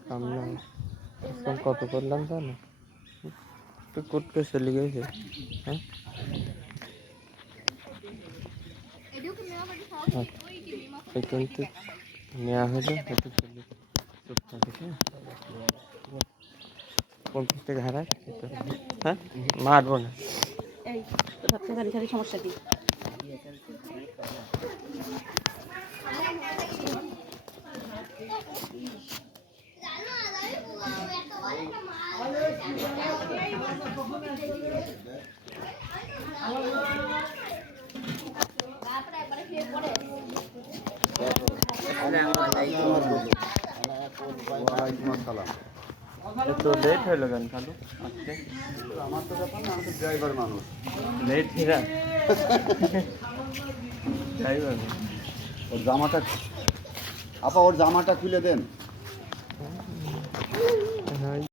কাম নাই কাম কত করলাম জানো তো করতে চলে গেছে হ্যাঁ এই কিন্তু নেওয়া হলো একটু চলে থাকে হ্যাঁ পঞ্চাশ টাকা হারায় হ্যাঁ মারবো না সমস্যা কি? তো লেট হলো কেন খালু আজকে? আমার তো ব্যাপার না আমি তো ড্রাইভার মানুষ লেট হিরা? ড্রাইভার ওর জামাটা আপা ওর জামাটা খুলে দেন।